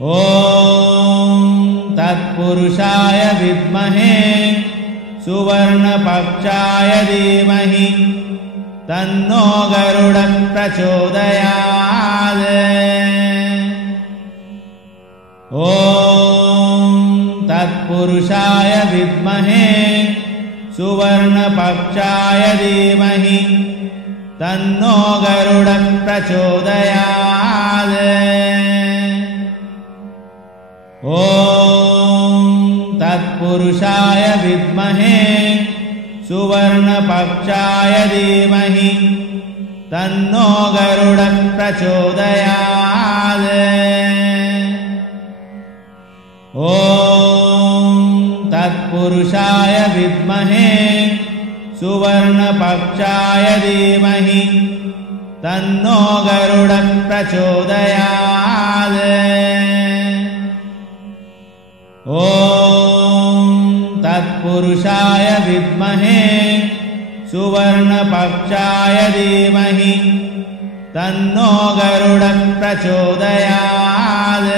ॐ तत्पुरुषाय विद्महे सुवर्णपक्षाय धीमहि तन्नो गरुडः प्रचोदयात्। ॐ तत्पुरुषाय विद्महे सुवर्णपक्षाय धीमहि तन्नो गरुडः प्रचोदयात्। ॐ तत्पुरुषाय विद्महे सुवर्णपक्षाय धीमहि तन्नो गरुडः प्रचोदयात्। ॐ तत्पुरुषाय विद्महे सुवर्णपक्षाय धीमहि तन्नो गरुडः प्रचोदयात्। ॐ तत्पुरुषाय विद्महे सुवर्णपक्षाय धीमहि तन्नो गरुडः प्रचोदयात्।